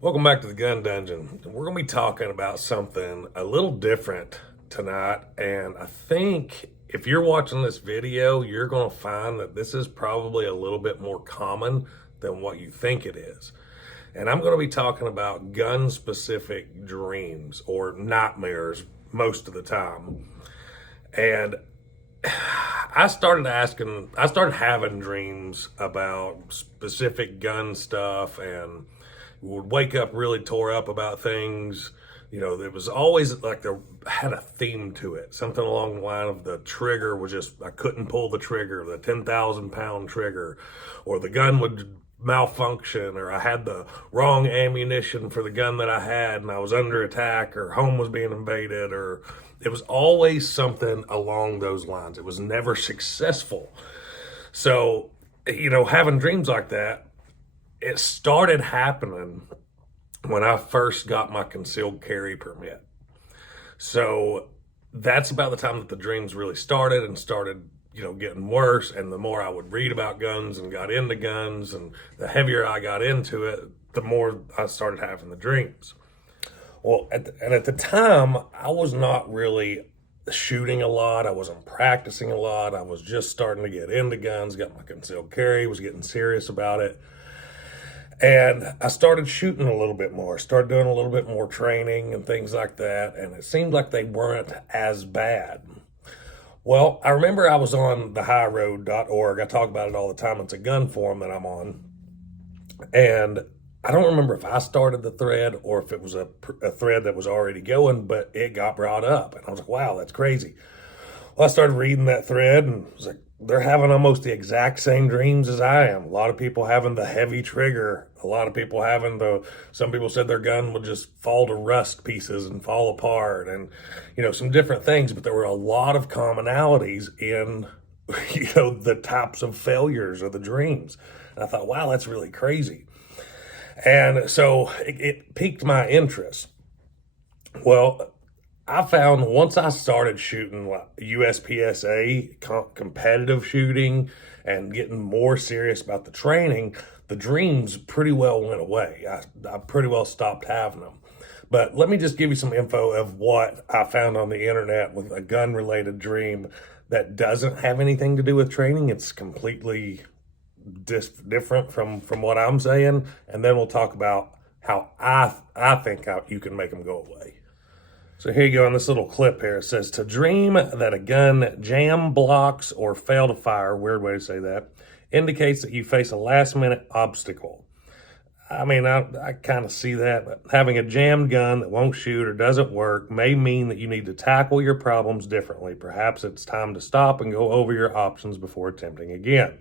Welcome back to the Gun Dungeon. We're going to be talking about something a little different tonight. And I think if you're watching this video, you're going to find that this is probably a little bit more common than what you think it is. And I'm going to be talking about gun specific dreams or nightmares most of the time. And I started having dreams about specific gun stuff and would wake up really tore up about things. You know, there was always like there had a theme to it. Something along the line of the trigger was just, I couldn't pull the trigger, the 10,000 pound trigger, or the gun would malfunction, or I had the wrong ammunition for the gun that I had and I was under attack, or home was being invaded, or it was always something along those lines. It was never successful. So, you know, having dreams like that, it started happening when I first got my concealed carry permit. So that's about the time that the dreams really started and started, you know, getting worse. And the more I would read about guns and got into guns, and the heavier I got into it, the more I started having the dreams. Well, at the time, I was not really shooting a lot. I wasn't practicing a lot. I was just starting to get into guns, got my concealed carry, was getting serious about it. And I started shooting a little bit more, started doing a little bit more training and things like that. And it seemed like they weren't as bad. Well, I remember I was on thehighroad.org. I talk about it all the time. It's a gun forum that I'm on. And I don't remember if I started the thread or if it was a thread that was already going, but it got brought up. And I was like, wow, that's crazy. Well, I started reading that thread and was like, they're having almost the exact same dreams as I am. A lot of people having the heavy trigger. A lot of people having some people said their gun would just fall to rust pieces and fall apart, and, you know, some different things. But there were a lot of commonalities in, you know, the types of failures of the dreams. And I thought, wow, that's really crazy. And so it piqued my interest. Well, I found once I started shooting like USPSA competitive shooting and getting more serious about the training, the dreams pretty well went away. I pretty well stopped having them. But let me just give you some info of what I found on the internet with a gun related dream that doesn't have anything to do with training. It's completely different from what I'm saying. And then we'll talk about how I think you can make them go away. So here you go on this little clip here. It says, to dream that a gun jam blocks or fail to fire, weird way to say that, indicates that you face a last minute obstacle. I mean, I kind of see that, but having a jammed gun that won't shoot or doesn't work may mean that you need to tackle your problems differently. Perhaps it's time to stop and go over your options before attempting again.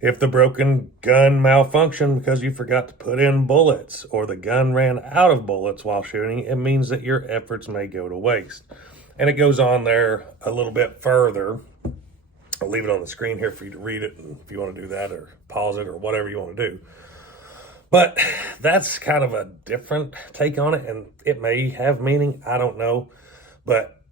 If the broken gun malfunctioned because you forgot to put in bullets or the gun ran out of bullets while shooting, it means that your efforts may go to waste. And it goes on there a little bit further. I'll leave it on the screen here for you to read it, and if you want to do that or pause it or whatever you want to do. But that's kind of a different take on it, and it may have meaning. I don't know. But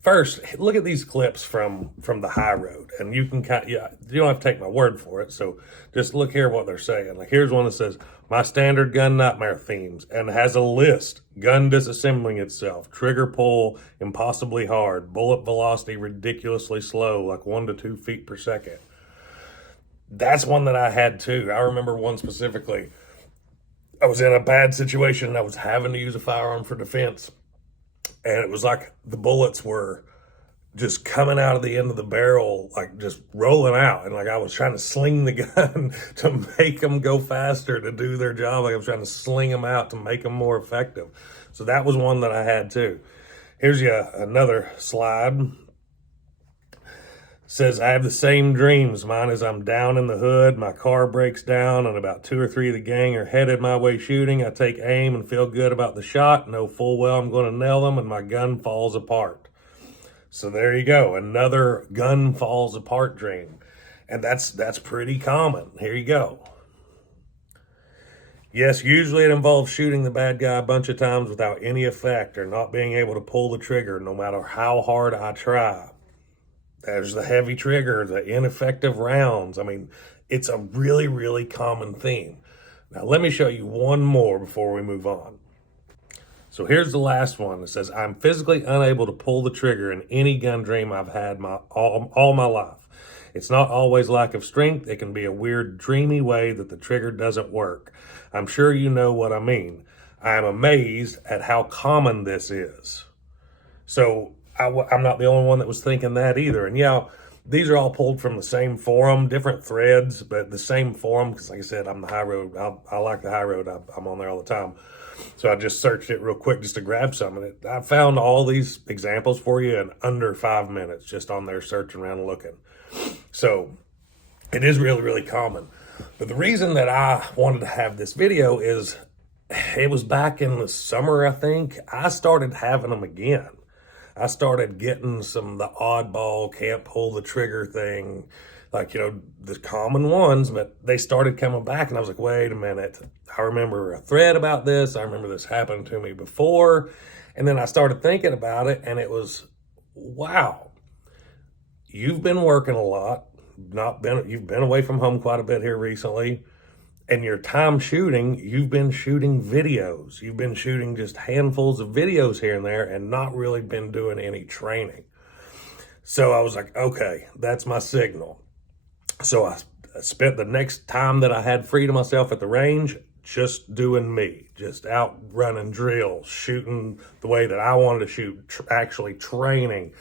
first, look at these clips from the high road, and you can you don't have to take my word for it. So just look here what they're saying. Like here's one that says, my standard gun nightmare themes, and has a list: gun disassembling itself, trigger pull impossibly hard, bullet velocity ridiculously slow, like 1 to 2 feet per second. That's one that I had too. I remember one specifically. I was in a bad situation and I was having to use a firearm for defense. And it was like the bullets were just coming out of the end of the barrel, like just rolling out. And like I was trying to sling the gun to make them go faster, to do their job. Like I was trying to sling them out to make them more effective. So that was one that I had too. Here's another slide. It says, I have the same dreams. Mine is I'm down in the hood, my car breaks down, and about 2 or 3 of the gang are headed my way shooting. I take aim and feel good about the shot, know full well I'm going to nail them, and my gun falls apart. So there you go, another gun falls apart dream. And that's pretty common. Here you go. Yes, usually it involves shooting the bad guy a bunch of times without any effect, or not being able to pull the trigger no matter how hard I try. There's the heavy trigger, the ineffective rounds. I mean, it's a really, really common theme. Now, let me show you one more before we move on. So here's the last one. It says, I'm physically unable to pull the trigger in any gun dream I've had all my life. It's not always lack of strength. It can be a weird, dreamy way that the trigger doesn't work. I'm sure you know what I mean. I am amazed at how common this is. So I'm not the only one that was thinking that either. And yeah, these are all pulled from the same forum, different threads, but the same forum, because like I said, I'm the High Road. I like the High Road. I'm on there all the time. So I just searched it real quick just to grab some. And I found all these examples for you in under 5 minutes, just on there searching around and looking. So it is really, really common. But the reason that I wanted to have this video is it was back in the summer, I think. I started having them again. I started getting the oddball, can't pull the trigger thing, like, the common ones, but they started coming back. And I was like, wait a minute. I remember a thread about this. I remember this happened to me before. And then I started thinking about it, and it was, wow, you've been working a lot. You've been away from home quite a bit here recently. And your time shooting, you've been shooting videos. You've been shooting just handfuls of videos here and there and not really been doing any training. So I was like, okay, that's my signal. So I spent the next time that I had free to myself at the range just doing me, just out running drills, shooting the way that I wanted to shoot, actually training,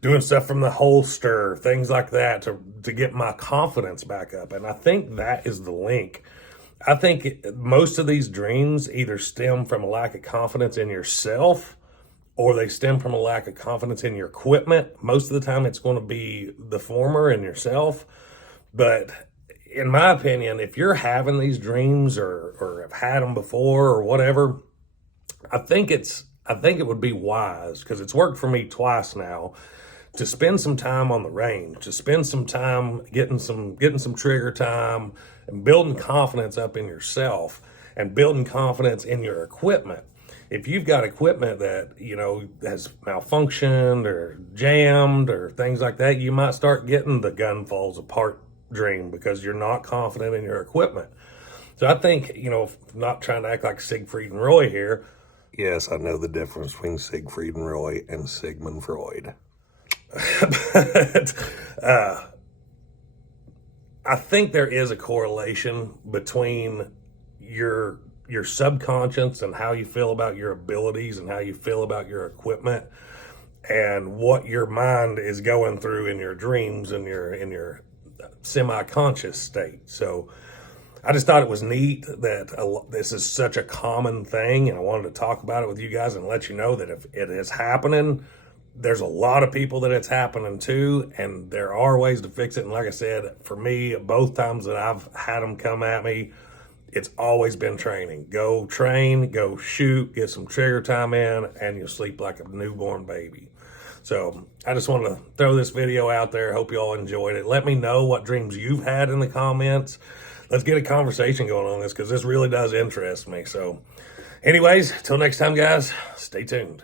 doing stuff from the holster, things like that to get my confidence back up. And I think that is the link. I think most of these dreams either stem from a lack of confidence in yourself, or they stem from a lack of confidence in your equipment. Most of the time it's going to be the former in yourself. But in my opinion, if you're having these dreams or have had them before or whatever, I think it would be wise, because it's worked for me twice now, to spend some time on the range, to spend some time getting some trigger time and building confidence up in yourself and building confidence in your equipment. If you've got equipment that, has malfunctioned or jammed or things like that, you might start getting the gun falls apart dream because you're not confident in your equipment. So I think, not trying to act like Siegfried and Roy here. Yes, I know the difference between Siegfried and Roy and Sigmund Freud. But I think there is a correlation between your subconscious and how you feel about your abilities and how you feel about your equipment and what your mind is going through in your dreams and in your semi-conscious state. So I just thought it was neat that this is such a common thing, and I wanted to talk about it with you guys and let you know that if it is happening, there's a lot of people that it's happening to, and there are ways to fix it. And like I said, for me, both times that I've had them come at me, it's always been training. Go train, go shoot, get some trigger time in, and you'll sleep like a newborn baby. So I just wanted to throw this video out there. Hope you all enjoyed it. Let me know what dreams you've had in the comments. Let's get a conversation going on this, because this really does interest me. So anyways, till next time, guys, stay tuned.